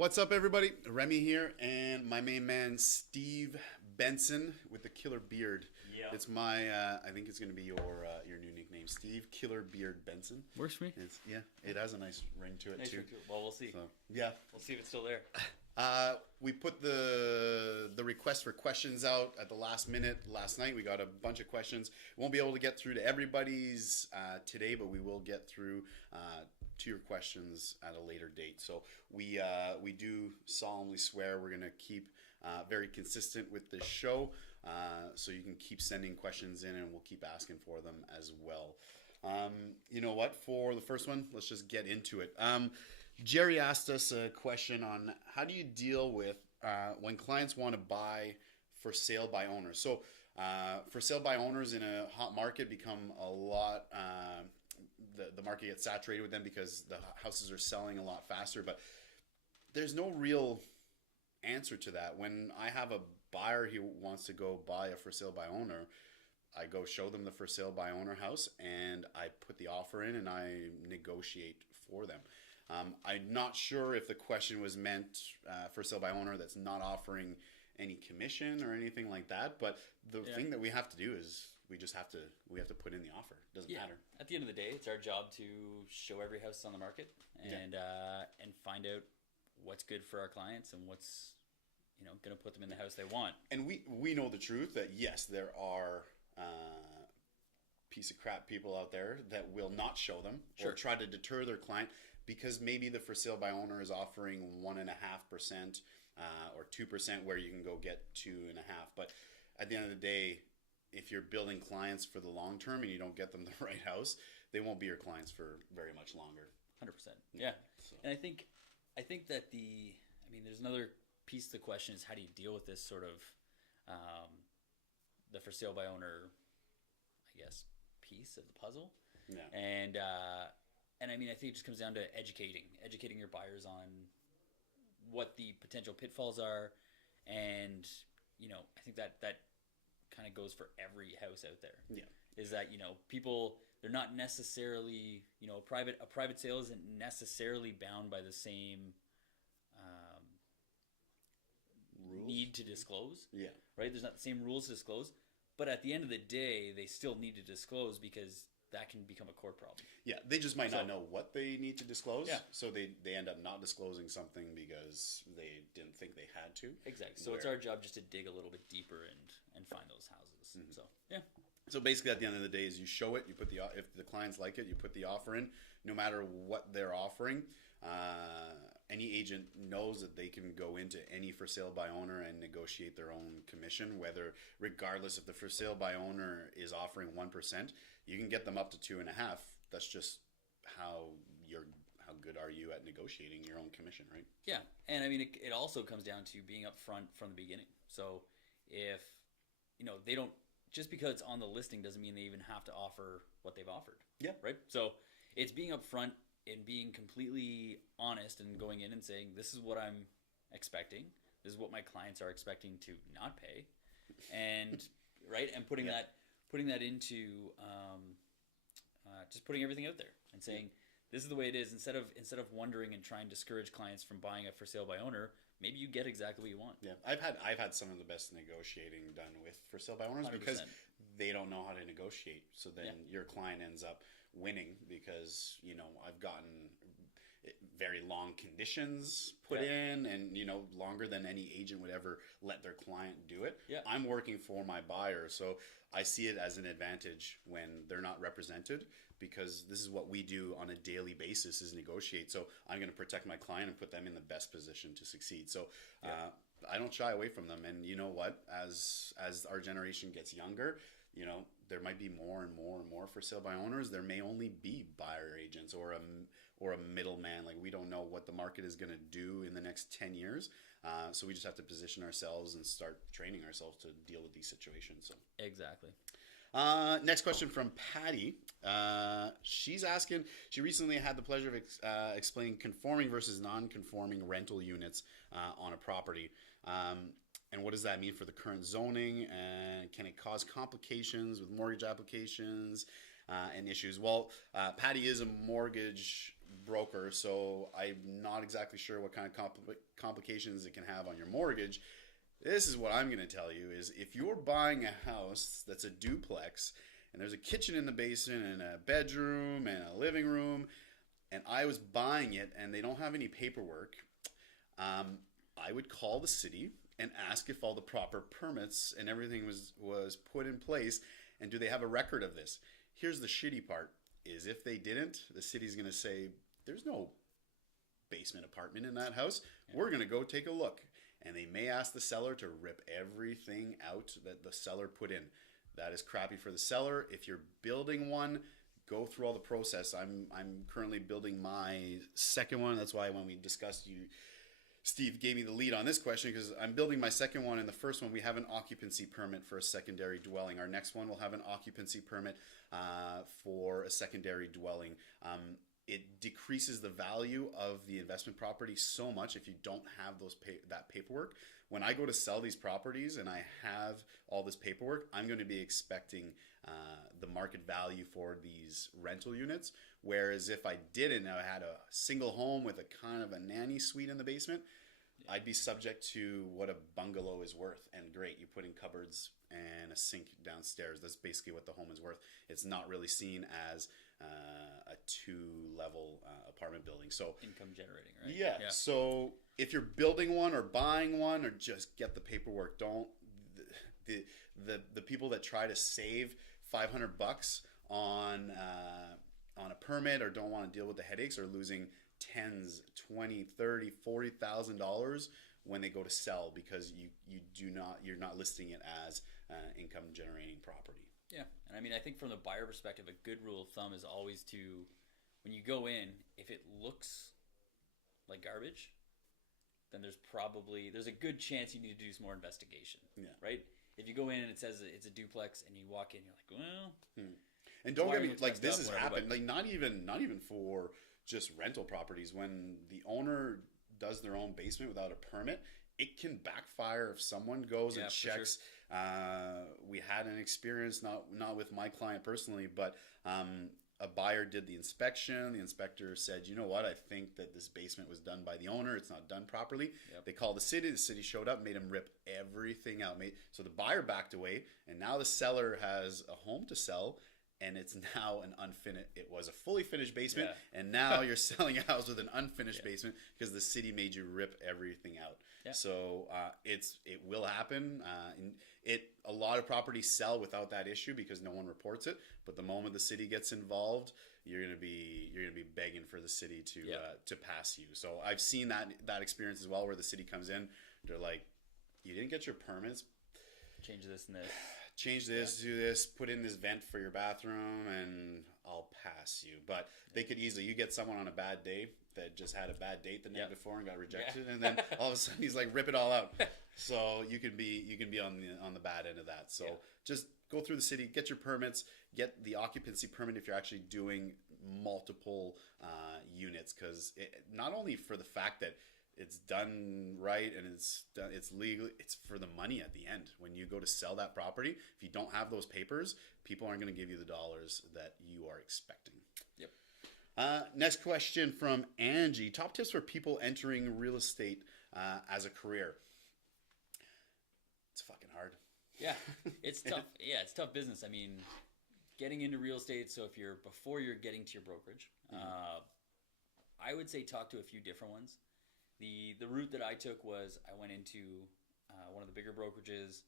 What's up, everybody? Remi here, and my main man Steve Benson with the killer beard. Yeah. It's my, I think it's going to be your new nickname, Steve Killer Beard Benson. Works for me. Yeah, it has a nice ring to it Nice too. ring to it. Well, we'll see. So, yeah, We'll see if it's still there. we put the request for questions out at the last minute last night. We got a bunch of questions. Won't be able to get through to everybody's today, but we will get through to your questions at a later date. So we do solemnly swear we're going to keep very consistent with this show. So you can keep sending questions in, and we'll keep asking for them as well. You know what? For the first one, let's just get into it. Jerry asked us a question on how do you deal with when clients want to buy for sale by owners. So for sale by owners in a hot market become a lot. The market gets saturated with them because the houses are selling a lot faster. But there's no real answer to that. When I have a buyer who wants to go buy a for sale by owner, I go show them the for sale by owner house and I put the offer in and I negotiate for them. I'm not sure if the question was meant for sale by owner that's not offering any commission or anything like that. But the thing that we have to do is we have to put in the offer. Doesn't matter. At the end of the day, it's our job to show every house on the market and find out what's good for our clients and what's going to put them in the house they want. And we know the truth that yes, there are piece of crap people out there that will not show them or try to deter their client because maybe the for sale by owner is offering 1.5% or 2% where you can go get 2.5%. But at the end of the day, if you're building clients for the long term and you don't get them the right house, they won't be your clients for very much longer. 100%. Yeah. So. And I think that there's another piece to the question is how do you deal with this sort of the for sale by owner, I guess, piece of the puzzle. Yeah. And I think it just comes down to educating your buyers on what the potential pitfalls are. And, I think that kind of goes for every house out there. Yeah. Is that, people, they're not necessarily, a private sale isn't necessarily bound by the same rules? Need to disclose. Yeah. Right? There's not the same rules to disclose. But at the end of the day, they still need to disclose because that can become a court problem. Yeah, they just might not know what they need to disclose. Yeah. So they end up not disclosing something because they didn't think they had to. Exactly. So it's our job just to dig a little bit deeper and find those houses. Mm-hmm. So, yeah. So basically, at the end of the day, is you show it, you put if the clients like it, you put the offer in, no matter what they're offering. Any agent knows that they can go into any for sale by owner and negotiate their own commission, regardless if the for sale by owner is offering 1%, you can get them up to 2.5%. That's just how good are you at negotiating your own commission, right? Yeah, and it also comes down to being upfront from the beginning. So if they don't, just because it's on the listing doesn't mean they even have to offer what they've offered. Yeah, right. So it's being upfront and being completely honest and going in and saying, this is what I'm expecting. This is what my clients are expecting to not pay. And right. And putting that into just putting everything out there and saying, this is the way it is. Instead of wondering and trying to discourage clients from buying a for sale by owner, maybe you get exactly what you want. Yeah. I've had some of the best negotiating done with for sale by owners 100%. Because they don't know how to negotiate. So then your client ends up winning because, I've gotten very long conditions put in and, longer than any agent would ever let their client do it. Yeah. I'm working for my buyer. So I see it as an advantage when they're not represented because this is what we do on a daily basis is negotiate. So I'm going to protect my client and put them in the best position to succeed. So I don't shy away from them. And you know what? As our generation gets younger, there might be more and more and more for sale by owners. There may only be buyer agents or a middleman. Like we don't know what the market is going to do in the next 10 years. So we just have to position ourselves and start training ourselves to deal with these situations. So exactly. Next question from Patty. She's asking, she recently had the pleasure of explaining conforming versus non-conforming rental units on a property. And what does that mean for the current zoning? And can it cause complications with mortgage applications and issues? Well, Patty is a mortgage broker, so I'm not exactly sure what kind of complications it can have on your mortgage. This is what I'm going to tell you is if you're buying a house that's a duplex and there's a kitchen in the basement and a bedroom and a living room, and I was buying it and they don't have any paperwork, I would call the city and ask if all the proper permits and everything was put in place, and do they have a record of this. Here's the shitty part is if they didn't, the city's going to say, there's no basement apartment in that house. We're going to go take a look. And they may ask the seller to rip everything out that the seller put in. That is crappy for the seller. If you're building one, go through all the process. I'm currently building my second one. That's why when we discussed, Steve gave me the lead on this question, because I'm building my second one. And the first one, we have an occupancy permit for a secondary dwelling. Our next one will have an occupancy permit for a secondary dwelling. It decreases the value of the investment property so much if you don't have that paperwork. When I go to sell these properties and I have all this paperwork, I'm going to be expecting the market value for these rental units. Whereas if I didn't, I had a single home with a kind of a nanny suite in the basement, I'd be subject to what a bungalow is worth. And great, you put in cupboards and a sink downstairs. That's basically what the home is worth. It's not really seen as a two-level apartment building. So income generating, right? Yeah. So if you're building one or buying one, or just get the paperwork. Don't the people that try to save $500 on a permit or don't want to deal with the headaches are losing tens, 20, 30, $40,000 when they go to sell, because you're not listing it as income generating property. Yeah, and I mean, I think from the buyer perspective, a good rule of thumb is always to, when you go in, if it looks like garbage, then there's a good chance you need to do some more investigation. Yeah. Right? If you go in and it says it's a duplex and you walk in, you're like, well. And don't get me, like, this has happened, like not even for just rental properties. When the owner does their own basement without a permit, it can backfire if someone goes and checks. Sure. We had an experience, not with my client personally, but a buyer did the inspection. The inspector said, you know what, I think that this basement was done by the owner. It's not done properly. Yep. They called the city. The city showed up, made him rip everything out. So the buyer backed away, and now the seller has a home to sell. And it's now an unfinished. It was a fully finished basement, and now you're selling a house with an unfinished basement because the city made you rip everything out. Yeah. So it will happen. A lot of properties sell without that issue because no one reports it. But the moment the city gets involved, you're gonna be begging for the city to pass you. So I've seen that experience as well, where the city comes in, they're like, you didn't get your permits. Change this and this. Change this, do this, put in this vent for your bathroom, and I'll pass you. But they could easily, you get someone on a bad day that just had a bad date the night before and got rejected, and then all of a sudden he's like, rip it all out. So you can be on the bad end of that. So just go through the city, get your permits, get the occupancy permit if you're actually doing multiple units, because not only for the fact that it's done right and it's legal, it's for the money at the end. When you go to sell that property, if you don't have those papers, people aren't going to give you the dollars that you are expecting. Yep. Next question from Angie. Top tips for people entering real estate as a career. It's fucking hard. Yeah, it's tough. Yeah, it's tough business. I mean, getting into real estate, so before you're getting to your brokerage, I would say talk to a few different ones. The route that I took was I went into one of the bigger brokerages,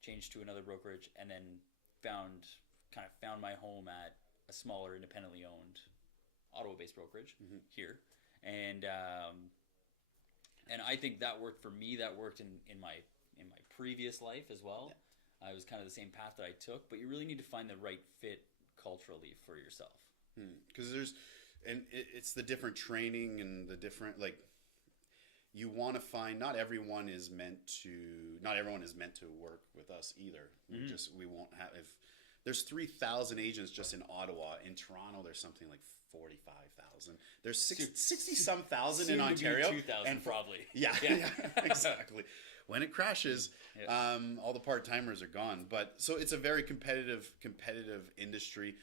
changed to another brokerage, and then found my home at a smaller, independently owned Ottawa-based brokerage here, and I think that worked for me. That worked in my previous life as well. Yeah. It was kind of the same path that I took, but you really need to find the right fit culturally for yourself. Because it's the different training and the different, like, you want to find, not everyone is meant to work with us either. We won't have, if there's 3,000 agents just in Ottawa. In Toronto, there's something like 45,000. There's 60 some thousand in Ontario. 2,000 probably. Yeah, exactly. when it crashes, all the part-timers are gone. But so it's a very competitive industry.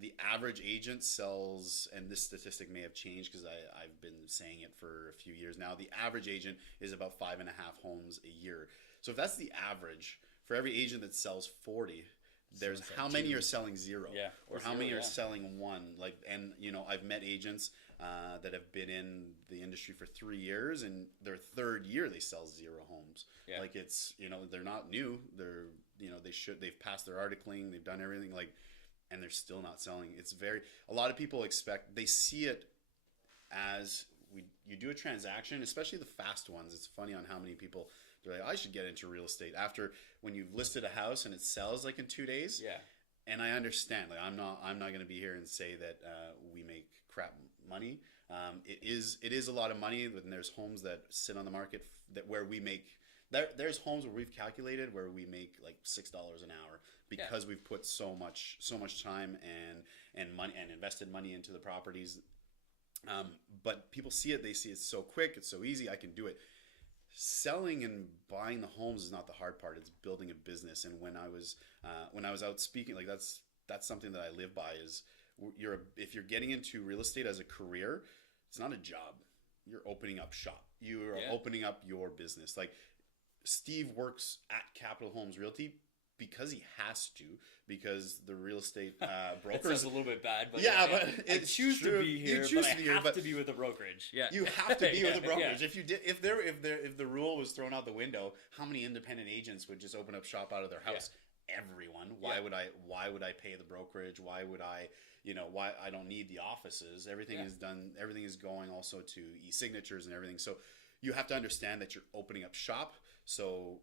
The average agent sells, and this statistic may have changed because I've been saying it for a few years now. The average agent is about 5.5 homes a year. So if that's the average, for every agent that sells 40, there's how many are selling 0, or how many are selling 1. Like, and I've met agents that have been in the industry for 3 years, and their third year they sell 0 homes. Like, it's they're not new. They're they've passed their articling, they've done everything, like, and they're still not selling. It's a lot of people they see it as you do a transaction, especially the fast ones. It's funny on how many people they're like, I should get into real estate after when you've listed a house and it sells like in 2 days. And I understand. Like, I'm not going to be here and say that we make crap money. It is a lot of money when there's homes that sit on the market where we make. There's homes where we've calculated where we make like $6 an hour because we've put so much time and money and invested money into the properties. But people see it. They see it's so quick. It's so easy. I can do it. Selling and buying the homes is not the hard part. It's building a business. And when I was out speaking, like that's something that I live by. Is if you're getting into real estate as a career, it's not a job. You're opening up shop. You are opening up your business. Like, Steve works at Capital Homes Realty because he has to, because the real estate brokers. That sounds a little bit bad, but but I choose to be here. You choose to be here, but to be with a brokerage. You have to be with a brokerage. If the rule was thrown out the window, how many independent agents would just open up shop out of their house? Everyone. Why would I pay the brokerage? Why would I? Why I don't need the offices. Everything is done. Everything is going also to e-signatures and everything. So you have to understand that you're opening up shop. So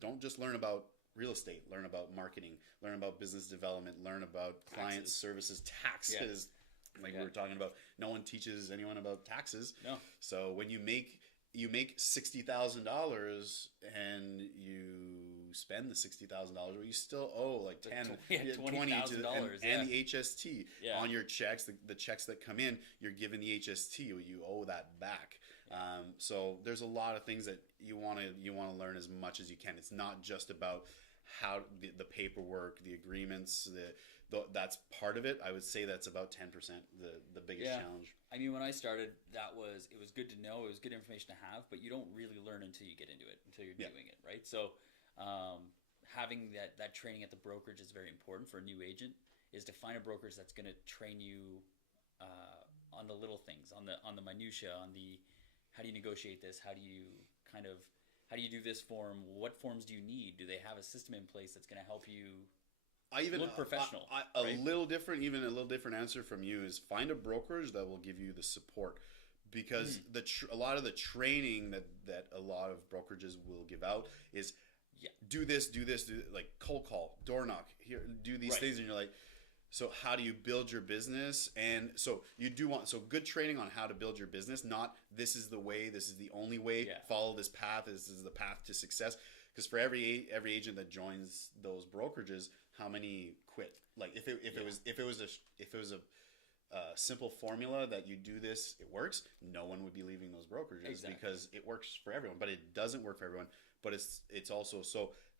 don't just learn about real estate, learn about marketing, learn about business development, learn about client services, taxes. Like we were talking about, no one teaches anyone about taxes. No. So when you make $60,000 and you spend the $60,000, well, you still owe like $20,000 and the HST on your checks. The checks that come in, you're given the HST. You owe that back. So there's a lot of things that you want to learn as much as you can. It's not just about how the paperwork, the agreements, that's part of it. I would say that's about 10%, the biggest challenge. I mean, when I started, it was good to know, it was good information to have, but you don't really learn until you get into it, until you're doing it, right? So having that training at the brokerage is very important for a new agent, is to find a brokerage that's going to train you on the little things, on the minutia, on the how do you negotiate this, how do you do this form, what forms do you need, do they have a system in place that's going to help you look professional? A little different answer from you is find a brokerage that will give you the support, because a lot of the training that a lot of brokerages will give out is do this, like cold call, door knock, here, do these things, and you're like, so how do you build your business? And so you do want good training on how to build your business, not this is the way, this is the only way, follow this path, this is the path to success. Because for every agent that joins those brokerages, how many quit? Like if it was a simple formula that you do this, it works, no one would be leaving those brokerages because it works for everyone. But it doesn't work for everyone. But it's also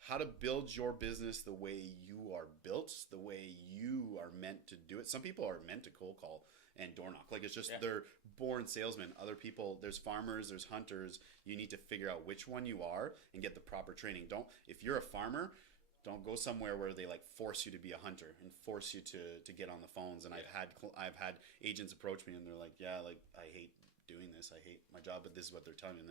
how to build your business the way you are built, the way you are meant to do it. Some people are meant to cold call and door knock. Like, it's just they're born salesmen. Other people, there's farmers, there's hunters. You need to figure out which one you are and get the proper training. If you're a farmer, don't go somewhere where they like force you to be a hunter and force you to get on the phones. And I've had agents approach me and they're like, I hate doing this. I hate my job, but this is what they're telling me.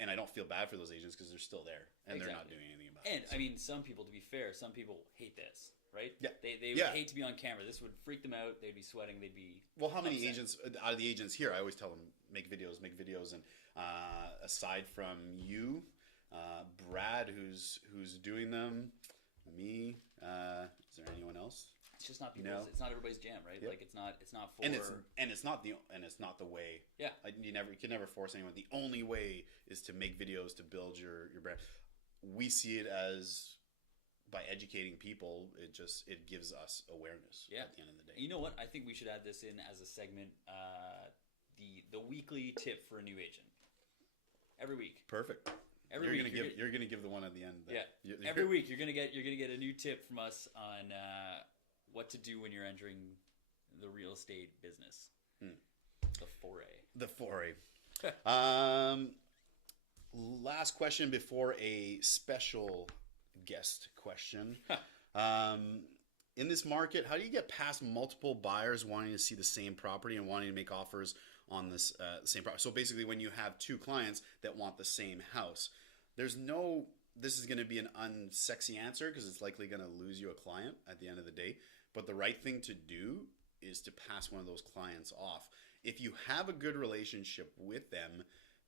And I don't feel bad for those agents because they're still there and they're not doing anything about it. And I mean, some people, to be fair, some people hate this, right? Yeah. They would hate to be on camera. This would freak them out. They'd be sweating. They'd be how many agents out of the agents here? I always tell them make videos, and aside from you, Brad, who's doing them, me, is there anyone else? It's just not people's. It's not everybody's jam, right? Yep. Like it's not for. And it's not the way. Yeah. You can never force anyone. The only way is to make videos to build your brand. We see it as by educating people. It gives us awareness. Yeah. At the end of the day. You know what? I think we should add this in as a segment. The weekly tip for a new agent. Every week. Perfect. Every week you're gonna give the one at the end. Yeah. Every week you're gonna get a new tip from us on what to do when you're entering the real estate business. The foray. The foray. Last question before a special guest question. In this market, how do you get past multiple buyers wanting to see the same property and wanting to make offers on this same property? So basically, when you have two clients that want the same house, this is going to be an unsexy answer because it's likely going to lose you a client at the end of the day. But the right thing to do is to pass one of those clients off. If you have a good relationship with them,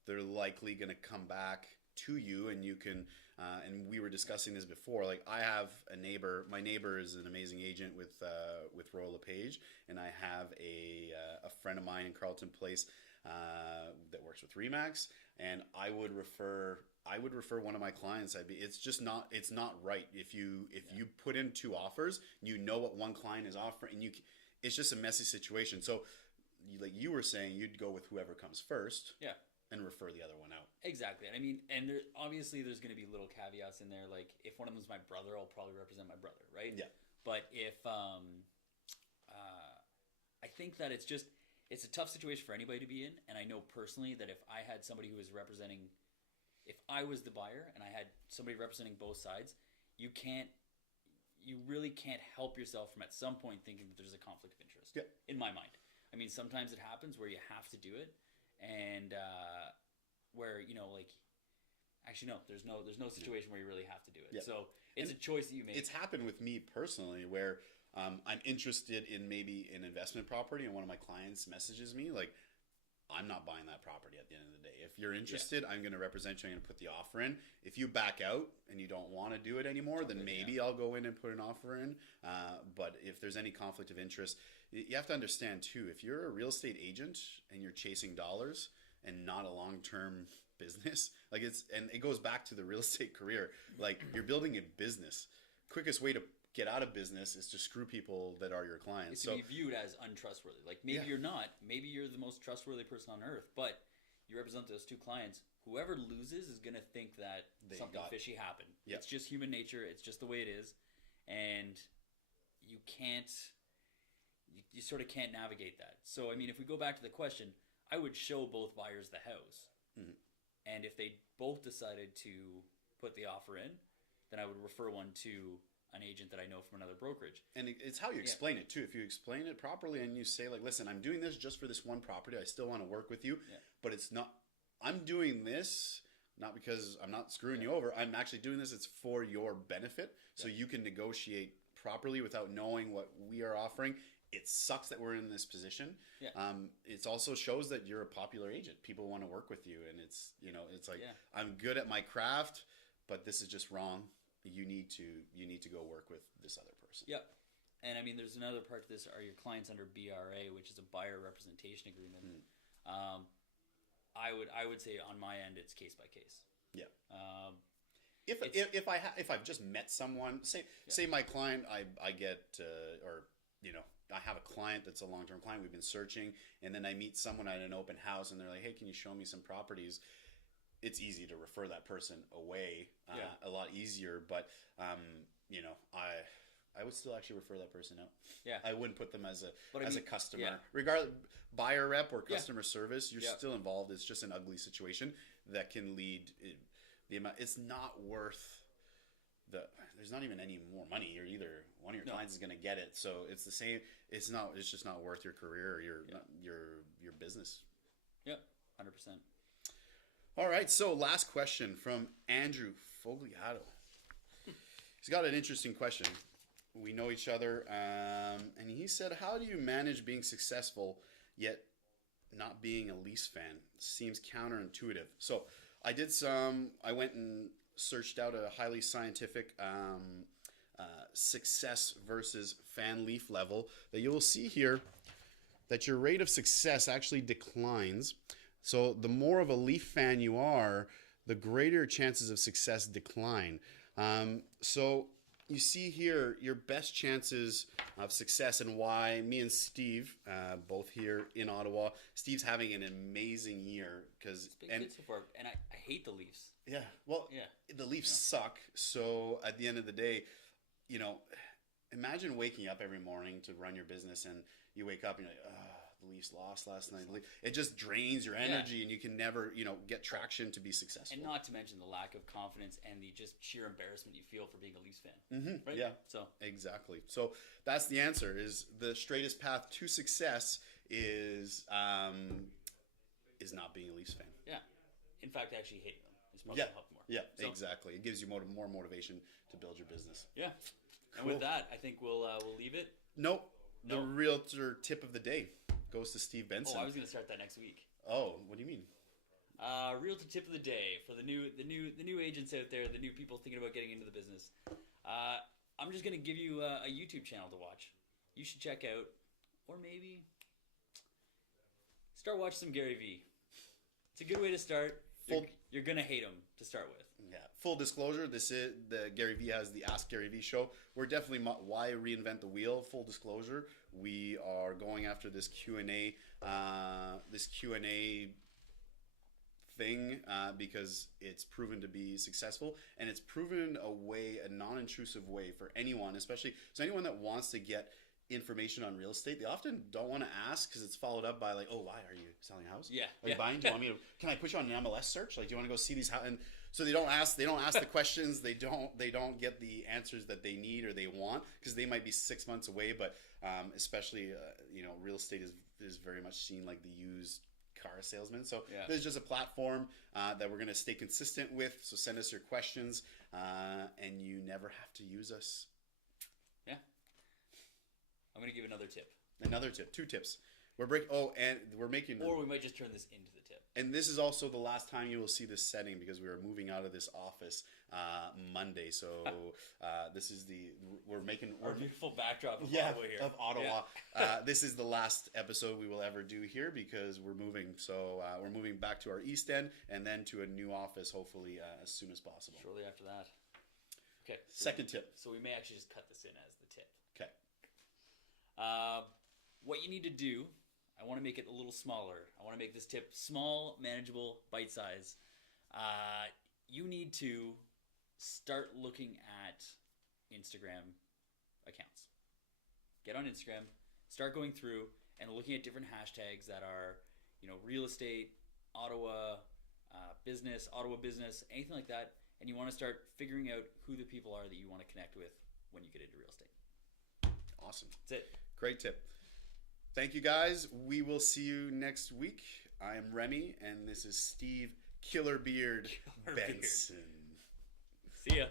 they're likely going to come back to you, and you can and we were discussing this before, like I have a neighbor. My neighbor is an amazing agent with Royal LePage, and I have a friend of mine in Carleton Place that works with Remax, and I would refer one of my clients. It's not right if you put in two offers, you know what one client is offering, and it's just a messy situation. So like you were saying, you'd go with whoever comes first. Yeah. And refer the other one out. Exactly. And I mean, and obviously there's going to be little caveats in there. Like if one of them's my brother, I'll probably represent my brother, right? Yeah. But if I think that it's a tough situation for anybody to be in. And I know personally that if I had somebody who was representing, if I was the buyer and I had somebody representing both sides, you really can't help yourself from at some point thinking that there's a conflict of interest. Yeah. In my mind. I mean, sometimes it happens where you have to do it. And where like actually no, there's no situation where you really have to do it. Yeah. So it's a choice that you make. It's happened with me personally where I'm interested in maybe an investment property, and one of my clients messages me like, I'm not buying that property at the end of the day. If you're interested, I'm going to represent you. I'm going to put the offer in. If you back out and you don't want to do it anymore, then maybe I'll go in and put an offer in. But if there's any conflict of interest, you have to understand too, if you're a real estate agent and you're chasing dollars and not a long-term business, and it goes back to the real estate career, like you're building a business. Quickest way to get out of business is to screw people that are your clients. It's to be viewed as untrustworthy. Like maybe you're not. Maybe you're the most trustworthy person on earth, but you represent those two clients. Whoever loses is going to think that something fishy happened. Yeah. It's just human nature. It's just the way it is. And you sort of can't navigate that. So, I mean, if we go back to the question, I would show both buyers the house. Mm-hmm. And if they both decided to put the offer in, then I would refer one to an agent that I know from another brokerage. And it's how you explain it too. If you explain it properly and you say like, listen, I'm doing this just for this one property. I still want to work with you, but it's not, I'm doing this not because I'm not screwing you over. I'm actually doing this. It's for your benefit. So you can negotiate properly without knowing what we are offering. It sucks that we're in this position. Yeah. It also shows that you're a popular agent. People want to work with you, and it's like I'm good at my craft, but this is just wrong. You need to go work with this other person. Yep. And I mean, there's another part to this. Are your clients under BRA, which is a buyer representation agreement? I would say on my end, it's case by case. Yeah. If I've just met someone, say my client, I get I have a client that's a long-term client. We've been searching, and then I meet someone at an open house, and they're like, "Hey, can you show me some properties?" It's easy to refer that person away, a lot easier. But I would still actually refer that person out. Yeah, I wouldn't put them as a customer, regardless buyer rep or customer service. You're still involved. It's just an ugly situation that can lead the amount. It's not worth. There's not even any more money. You're either one of your clients is going to get it, so it's the same. It's just not worth your career or your business. Yep, 100%. All right, so last question from Andrew Fogliato. He's got an interesting question. We know each other, and he said, "How do you manage being successful yet not being a Leafs fan? Seems counterintuitive." So I went and searched out a highly scientific success versus fan Leaf level that you will see here that your rate of success actually declines. So the more of a Leaf fan you are, the greater chances of success decline. So you see here your best chances of success and why. Me and Steve, both here in Ottawa. Steve's having an amazing year because It's been good so far, and I hate the Leafs. yeah, well, Yeah. the Leafs suck. So at the end of the day, you know, imagine waking up every morning to run your business and you wake up and you're like, oh, the Leafs lost last night. It just drains your energy and you can never, get traction to be successful. And not to mention the lack of confidence and the just sheer embarrassment you feel for being a Leafs fan. Mm-hmm. Right? Yeah, So exactly. So that's the answer. Is the straightest path to success is not being a Leafs fan. yeah. In fact, actually hating them is probably help more. Yeah, So, exactly. It gives you more motivation to build your business. Yeah. And with that, I think we'll leave it. Nope. The Nope. realtor tip of the day goes to Steve Benson. Oh, I was going to start that next week. Oh, what do you mean? Realtor tip of the day for the new agents out there, the new people thinking about getting into the business. I'm just going to give you a YouTube channel to watch. You should check out, or maybe start watching some Gary Vee. It's a good way to start. You're going to hate him to start with. Yeah. Full disclosure, this is the Gary Vee has the Ask Gary Vee show. We're definitely why reinvent the wheel. Full disclosure, we are going after this Q&A thing because it's proven to be successful, and it's proven a non-intrusive way for anyone, especially anyone that wants to get information on real estate. They often don't want to ask because it's followed up by like, oh, why are you selling a house? Yeah. Are you buying? Do you want me to? Can I put you on an MLS search? Like, do you want to go see these houses? And so they don't ask the questions. They don't get the answers that they need or they want because they might be 6 months away. But especially real estate is very much seen like the used car salesman. So there's just a platform that we're going to stay consistent with. So send us your questions, and you never have to use us. Yeah. I'm going to give another tip. Another tip. 2 tips. We're making. Or we might just turn this into the tip. And this is also the last time you will see this setting because we are moving out of this office Monday. So this is we're making our beautiful backdrop of Ottawa here. Of Ottawa. Yeah. This is the last episode we will ever do here because we're moving. So we're moving back to our East End and then to a new office hopefully as soon as possible. Shortly after that. Okay. Second tip. So we may actually just cut this in as the tip. Okay. What you need to do, I want to make it a little smaller. I want to make this tip small, manageable, bite size. You need to start looking at Instagram accounts. Get on Instagram, start going through and looking at different hashtags that are, real estate, Ottawa business, anything like that. And you want to start figuring out who the people are that you want to connect with when you get into real estate. Awesome. That's it. Great tip. Thank you, guys. We will see you next week. I am Remi, and this is Steve Killerbeard Benson. See ya.